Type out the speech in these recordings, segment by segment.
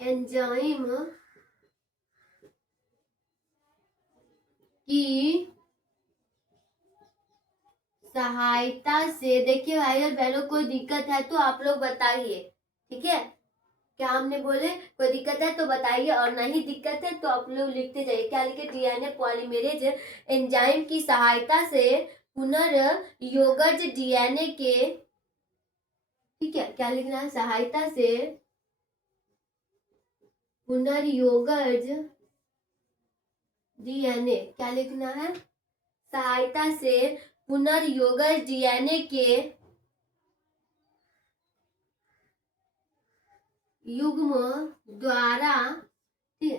Enzyme की सहायता से, देखिए भाई और बहनों कोई दिक्कत है तो आप लोग बताइए, ठीक है। क्या हमने बोले कोई दिक्कत है तो बताइए, और नहीं दिक्कत है तो आप लोग लिखते जाइए। क्या लिखे, डीएनए पॉलीमेरेज एंजाइम की सहायता से पुनर्योगज डीएनए के, ठीक है, क्या लिखना है, सहायता से पुनर्योगज डीएनए, क्या लिखना है, सहायता से पुनर्योगज डीएनए के युग्म द्वारा, ठीक है,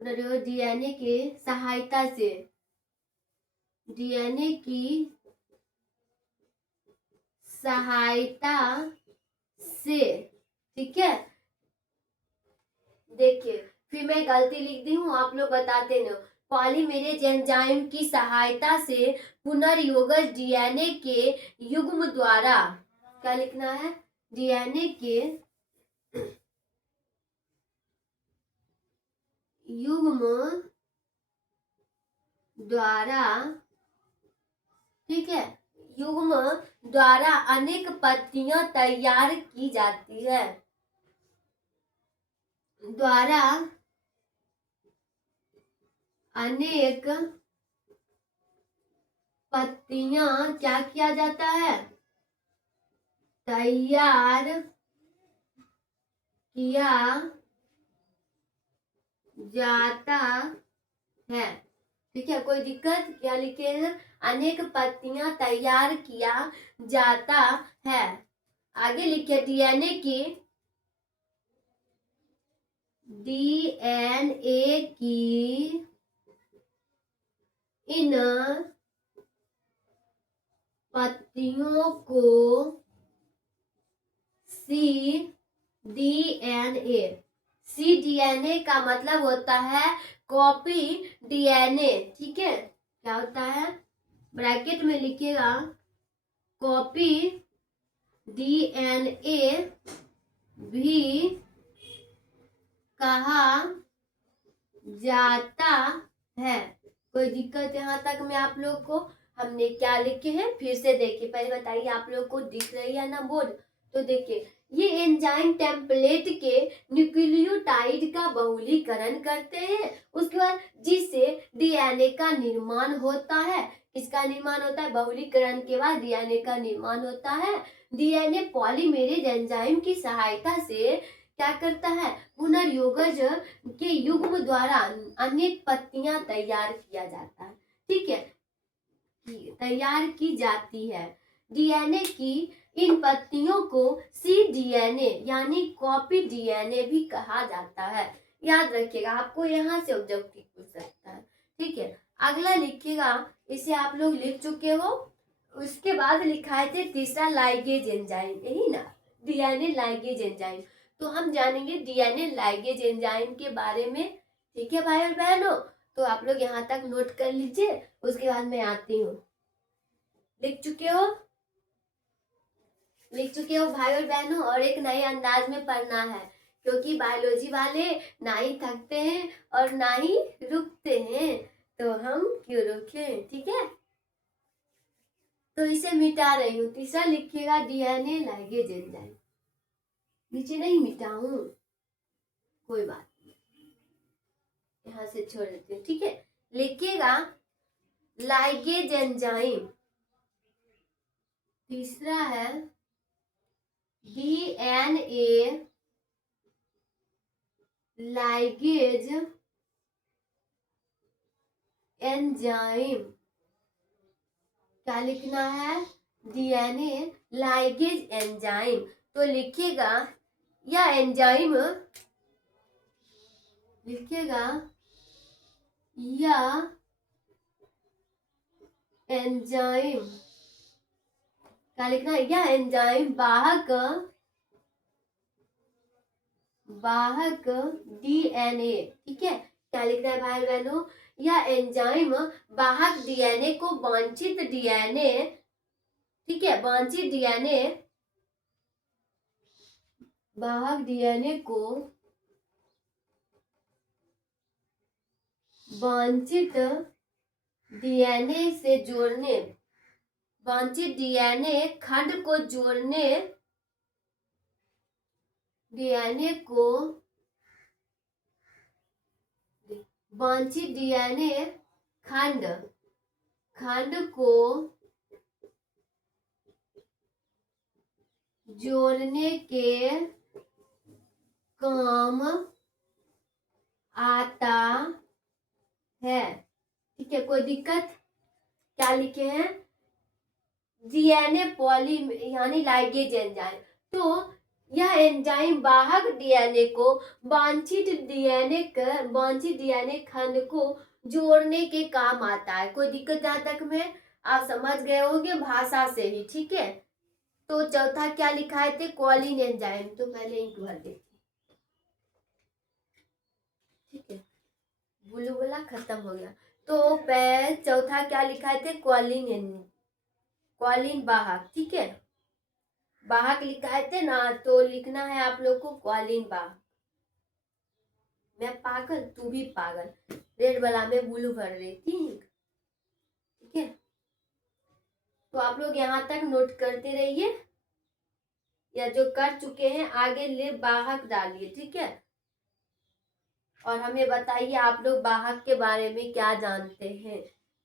पुनर्योगज डीएनए के सहायता से, डीएनए की सहायता से, ठीक है। देखिए फिर मैं गलती लिख दी हूँ, आप लोग बताते न। पॉलीमेरेज एंजाइम की सहायता से पुनर्योगज डीएनए के युग्म द्वारा, क्या लिखना है, डीएनए के युग्म द्वारा, ठीक है, युग्म द्वारा अनेक पत्तियां तैयार की जाती है, द्वारा अनेक पत्तियां क्या किया जाता है, तैयार किया जाता है, ठीक है। कोई दिक्कत, क्या लिखे हैं, अनेक पत्तियां तैयार किया जाता है। आगे लिखे डीएनए की, डीएनए की इन पत्तियों को सी डीएनए, सी डीएनए का मतलब होता है कॉपी डीएनए, ठीक है। क्या होता है, ब्रैकेट में लिखिएगा, कॉपी डीएनए भी कहा जाता है। कोई दिक्कत यहाँ तक में आप लोग को, हमने क्या लिखे हैं फिर से देखिए, पहले बताइए आप लोग को दिख रही है ना बोर्ड, तो देखिए ये एंजाइम टेम्पलेट के न्यूक्लियोटाइड का बहुलीकरण करते हैं, उसके बाद जिससे डीएनए का निर्माण होता है। किसका निर्माण होता है, बहुलीकरण के बाद डीएनए का निर्माण होता है। डीएनए पॉलीमेरेज एंजाइम की सहायता से क्या करता है, पुनर्योगज के युग्म द्वारा अनेक पत्तियां तैयार किया जाता है, ठीक है, तैयार की जाती है। डीएनए की इन पत्तियों को सी डीएनए यानी कॉपी डीएनए भी कहा जाता है। याद रखिएगा, आपको यहाँ से ऑब्जेक्टिव पूछ सकता है, ठीक है। अगला लिखिएगा, इसे आप लोग लिख चुके हो। उसके बाद लिखा है तीसरा लाइगेज एंजाइम, यही ना, डीएनए लाइगेज एंजाइम। तो हम जानेंगे डीएनए लाइगेज एंजाइम के बारे में, ठीक है भाई और बहनों। तो आप लोग यहाँ तक नोट कर लीजिए, उसके बाद मैं आती हूँ। लिख चुके हो, लिख चुके हो भाई और बहनों, और एक नए अंदाज में पढ़ना है, क्योंकि बायोलॉजी वाले ना ही थकते हैं और ना ही रुकते हैं, तो हम क्यों रुके, ठीक है। तो इसे मिटा रही हूँ, तीसरा लिखिएगा डीएनए लाइगेज एंजाइम, नीचे नहीं मिटाऊं, कोई बात नहीं, यहाँ से छोड़ देते हैं, ठीक है। लिखिएगा लाइगेज एंजाइम, तीसरा है डीएनए लाइगेज एंजाइम, क्या लिखना है, डीएनए लाइगेज एंजाइम। तो लिखिएगा यह एंजाइम, लिखिएगा यह एंजाइम, क्या लिखना है, यह एंजाइम वाहक डीएनए, ठीक है। क्या लिखना है भाई बहनों, यह एंजाइम वाहक डीएनए को वांछित डीएनए, ठीक है, वांछित डीएनए, वाहक डीएनए को वांछित डीएनए से जोड़ने, वांछित डीएनए खंड को जोड़ने, डीएनए को, वांछित डीएनए खंड, खंड को जोड़ने के काम आता है। ठीक है, कोई दिक्कत? क्या लिखे हैं? डीएनए पॉली यानी लाइगेज एंजाइम। तो यह एंजाइम वाहक डीएनए को वांछित डीएनए खंड को जोड़ने के काम आता है। कोई दिक्कत जहां तक में आप समझ गए होंगे भाषा से ही। ठीक है, तो चौथा क्या लिखा है थे? Colin enzyme. तो पहले इंक भर देते, ठीक है, ब्लू वाला खत्म हो गया। तो चौथा क्या लिखा थे? कॉलिन वाहक। ठीक है, वाहक लिखा थे ना, तो लिखना है आप लोग को कॉलिन वाहक। मैं पागल, तू भी पागल। रेड वाला में ब्लू भर रही थी। ठीक है, तो आप लोग यहाँ तक नोट करते रहिए, या जो कर चुके हैं आगे ले वाहक डालिए। ठीक है, और हमें बताइए आप लोग वाहक के बारे में क्या जानते हैं।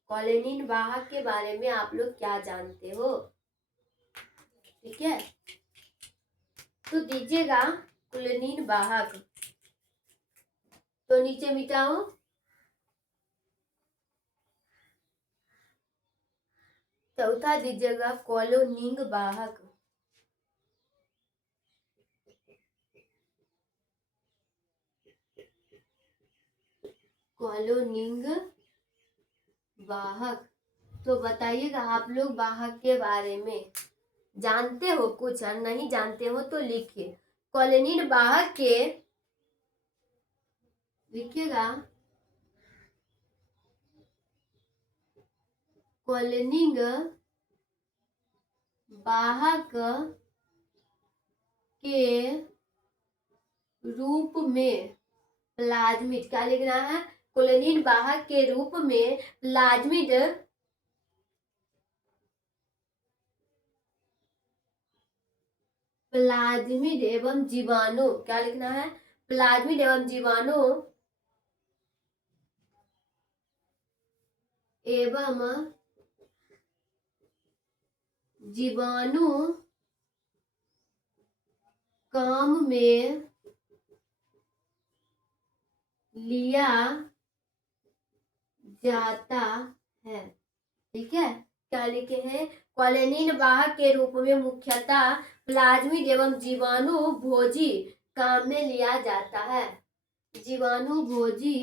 कॉलिन वाहक के बारे में आप लोग क्या जानते हो? ठीक है, तो दीजिएगा कॉलिन वाहक। तो नीचे मिटाओ। चौथा दीजिएगा कॉलोनिंग वाहक। कॉलोनिंग वाहक। तो बताइएगा आप लोग वाहक के बारे में जानते हो कुछ, और नहीं जानते हो तो लिखिए। कॉलिन वाहक के, लिखिएगा कॉलिनिंग वाहक के रूप में प्लाज्मिड, क्या लिखना है? कॉलिन वाहक के रूप में प्लाज्मिड, प्लाज्मिड एवं जीवाणु, क्या लिखना है? प्लाज्मिड एवं जीवाणु एवं जीवाणु काम में लिया जाता है। ठीक है, क्या लिखे हैं? कॉलिन वाहक के रूप में मुख्यतः प्लाज्मिड एवं जीवाणु भोजी काम में लिया जाता है। जीवाणु भोजी,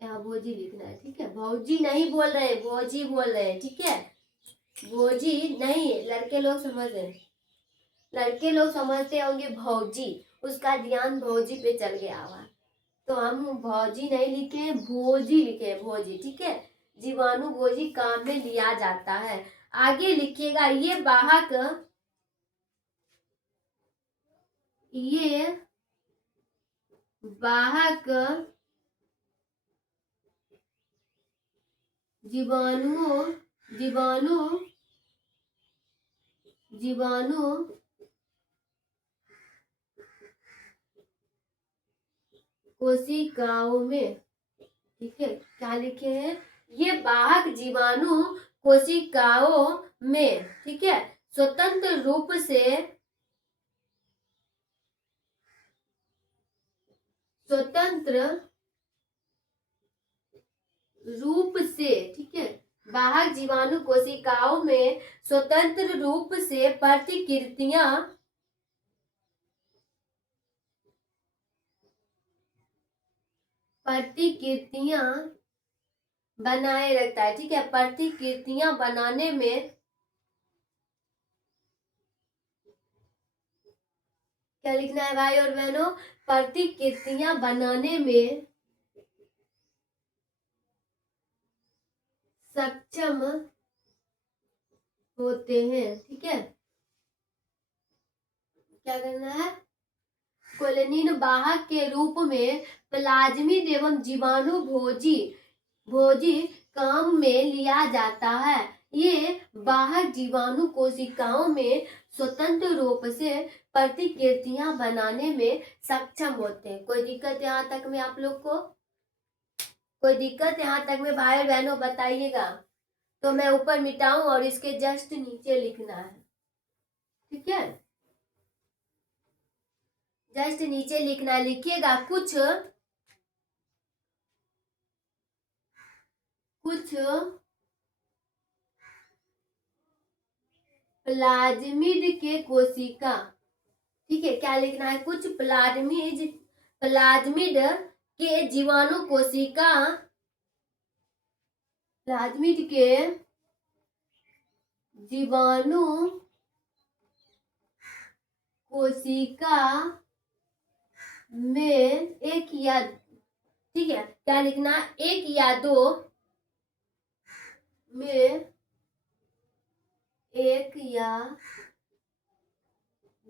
यहाँ भोजी लिखना है। ठीक है, भौजी नहीं बोल रहे, भोजी बोल रहे हैं। ठीक है, भोजी नहीं, लड़के लोग समझ रहे, लड़के लोग समझते होंगे भौजी, उसका ध्यान भौजी पे चल गया हुआ। तो हम भौजी नहीं लिखे, भोजी लिखे, भोजी। ठीक है, जीवाणु भोजी काम में लिया जाता है। आगे लिखिएगा ये वाहक, ये वाहक जीवाणु जीवाणु जीवाणु कोशिकाओं में, ठीक है, क्या लिखे हैं? ये वाहक जीवाणु कोशिकाओं में, ठीक है, स्वतंत्र रूप से, स्वतंत्र रूप से, ठीक है, वाहक जीवाणु कोशिकाओं में स्वतंत्र रूप से प्रतिकृतियां बनाए रखता है। ठीक है, प्रतिकृतियां बनाने में, क्या लिखना है भाई और बहनों? प्रतिकृतियां बनाने में सक्षम होते हैं। ठीक है, क्या करना है? कोलिनिन वाहक के रूप में प्लाज्मिड एवं जीवाणु भोजी काम में लिया जाता है। ये वाहक जीवाणु कोशिकाओं में स्वतंत्र रूप से प्रतिकृतियां बनाने में सक्षम होते हैं। कोई दिक्कत यहाँ तक में आप लोग को? कोई दिक्कत यहाँ तक में भाई बहनों बताइएगा। तो मैं ऊपर मिटाऊं और इसके जस्ट नीचे लिखना है, ठीक है? जस्ट नीचे लिखना है, लिखिएगा कुछ प्लाज्मिड के कोशिका, ठीक है? क्या लिखना है? कुछ प्लाज्मिड के जीवाणु कोशिका, प्लाज्मिड के जीवाणु कोशिका में एक या, ठीक है, क्या लिखना? एक या दो में एक या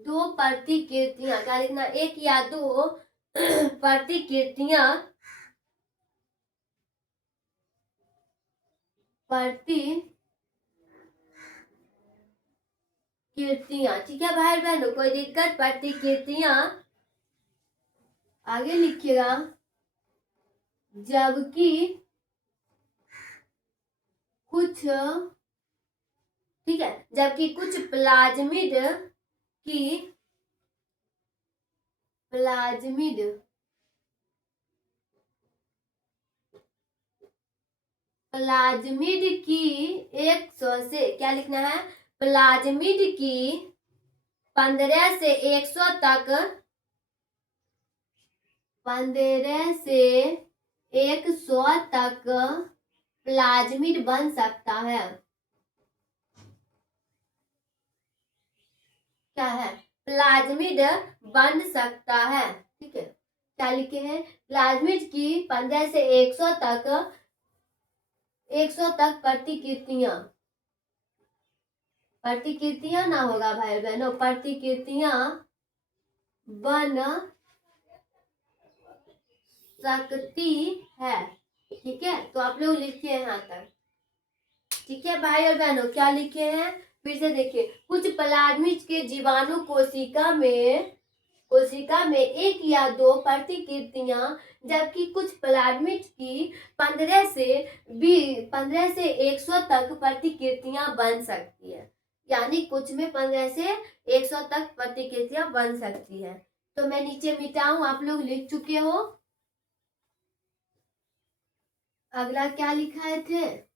दो प्रतिकृतियां, क्या लिखना? एक या दो प्रतिकृतियां ठीक है भाई बहनों? कोई दिक्कत? प्रतिकृतियां आगे लिखिएगा। जबकि कुछ, ठीक है, जबकि कुछ प्लाज्मिड की 100 से, क्या लिखना है? प्लाज्मिड की 15 से 100 तक, 15 से 100 तक प्लाज्मिड बन सकता है। क्या है? प्लाज्मिड बन सकता है, ठीक है? क्या लिखे हैं? प्लाज्मिड की 15 से 100 तक प्रतिकृतियां ना होगा भाई बहनों, प्रतिकृतियां बन सकती है, ठीक है? तो आप लोग लिखिए यहाँ तक, ठीक है भाई और बहनों? क्या लिखे हैं फिर से देखिए। कुछ प्लाज्मिड के जीवाणु कोशिका में एक या दो प्रतिकृतियां, जबकि कुछ प्लाज्मिड की 15 से 100 तक प्रतिकृतियां बन सकती है। यानी कुछ में 15 से 100 तक प्रतिकृतियां बन सकती है। तो मैं नीचे मिटाऊं, आप लोग लिख चुके हो। अगला क्या लिखाए थे?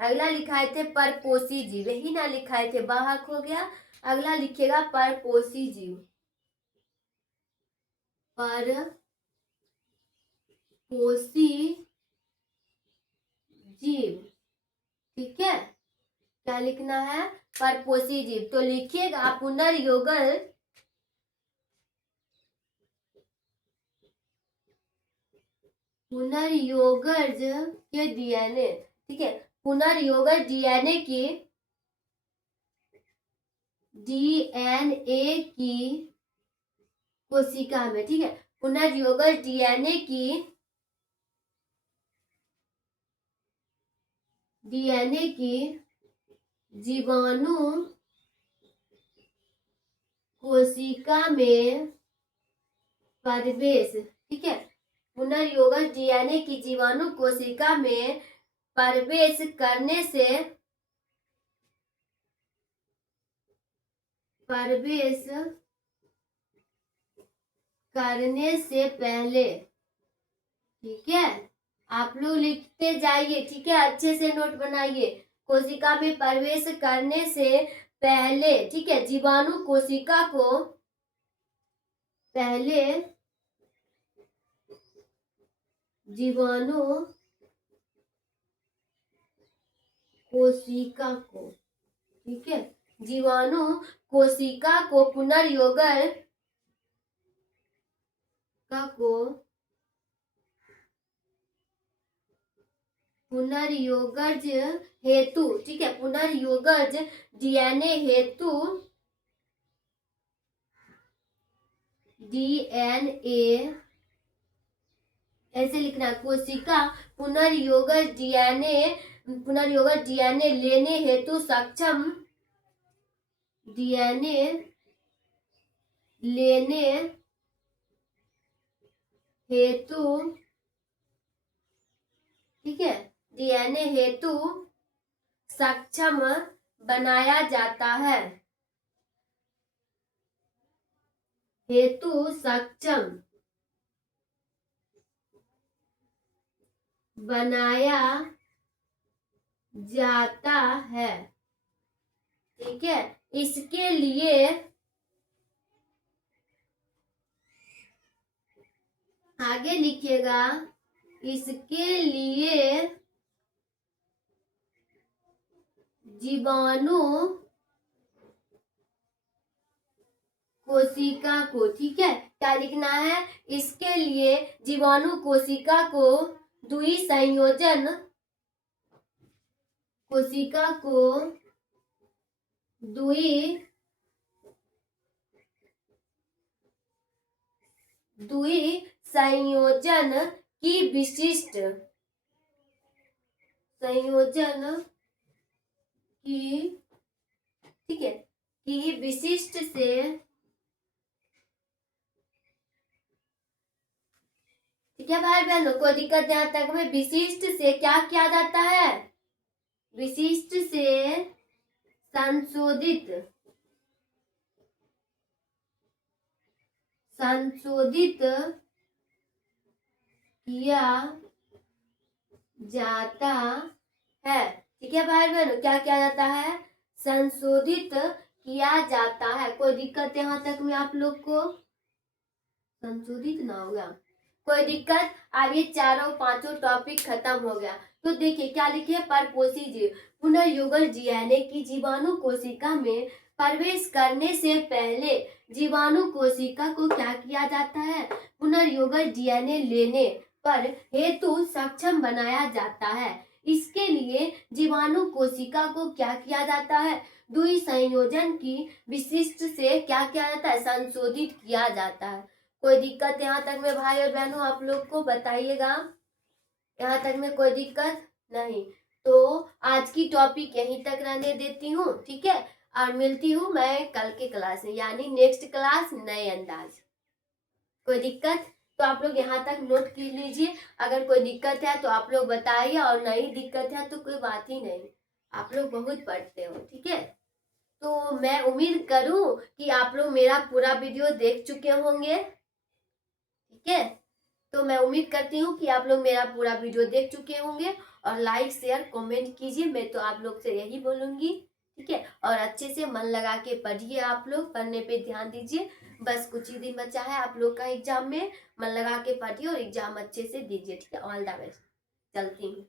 अगला लिखाए थे परपोषी जीव, यही ना लिखाए थे? वाहक हो गया। अगला लिखेगा परपोषी जीव, परपोषी जीव, ठीक है? क्या लिखना है? परपोषी जीव। तो लिखिएगा पुनर्योगज के डीएनए, ठीक है? पुनर्योगज डीएनए की कोशिका में, ठीक है? पुनर्योगज डीएनए की जीवाणु कोशिका में प्रवेश, ठीक है? पुनर्योगज डीएनए की जीवाणु कोशिका में प्रवेश करने से पहले, ठीक है? आप लोग लिखते जाइए, ठीक है? अच्छे से नोट बनाइए। कोशिका में प्रवेश करने से पहले, ठीक है? जीवाणु कोशिका को पहले जीवाणु कोशिका को, ठीक है? जीवाणु कोशिका को पुनर्योगज हेतु, ठीक है? पुनर्योगज डीएनए हेतु DNA ऐसे लिखना, कोशिका पुनर्योगज डीएनए लेने हेतु सक्षम, डीएनए लेने हेतु, ठीक है, डीएनए हेतु सक्षम बनाया जाता है, हेतु सक्षम बनाया जाता है, ठीक है। इसके लिए आगे लिखिएगा, इसके लिए जीवाणु कोशिका को, ठीक है, क्या लिखना है, इसके लिए जीवाणु कोशिका को द्विसंयोजन, कोशिका को द्विसंयोजन की विशिष्ट, संयोजन की, ठीक है, की विशिष्ट से, ठीक है भाई बहनों, कोई दिक्कत यहाँ तक में, विशिष्ट से क्या किया जाता है, विशिष्ट से संशोधित किया जाता है, ठीक है भाई बहनों, क्या किया जाता है, संशोधित किया जाता है। कोई दिक्कत यहाँ तक में आप लोग को, संशोधित ना होगा, कोई दिक्कत। अब ये चारों पांचों टॉपिक खत्म हो गया। तो देखिए क्या लिखे, परपोषी जीव पुनर्युगल डीएनए की जीवाणु कोशिका में प्रवेश करने से पहले जीवाणु कोशिका को क्या किया जाता है, पुनर्युगल डीएनए लेने पर हेतु सक्षम बनाया जाता है। इसके लिए जीवाणु कोशिका को क्या किया जाता है, द्विसंयोजन की विशिष्ट से क्या किया जाता है, संशोधित किया जाता है। कोई दिक्कत यहाँ तक में भाई और बहनों आप लोग को बताइएगा, यहाँ तक में कोई दिक्कत नहीं। तो आज की टॉपिक यहीं तक रहने देती हूँ, ठीक है, और मिलती हूँ मैं कल के क्लास में, यानी नेक्स्ट क्लास नए अंदाज। कोई दिक्कत तो आप लोग यहाँ तक नोट कर लीजिए, अगर कोई दिक्कत है तो आप लोग बताइए, और नहीं दिक्कत है तो कोई बात ही नहीं, आप लोग बहुत पढ़ते हो, ठीक है। तो मैं उम्मीद करूँ कि आप लोग मेरा पूरा वीडियो देख चुके होंगे, ठीक है। तो मैं उम्मीद करती हूँ कि आप लोग मेरा पूरा वीडियो देख चुके होंगे, और लाइक शेयर कमेंट कीजिए, मैं तो आप लोग से यही बोलूंगी, ठीक है। और अच्छे से मन लगा के पढ़िए, आप लोग पढ़ने पे ध्यान दीजिए, बस कुछ ही दिन बचा है आप लोग का एग्जाम में, मन लगा के पढ़िए और एग्जाम अच्छे से दीजिए, ठीक है। ऑल द बेस्ट, चलती हूँ।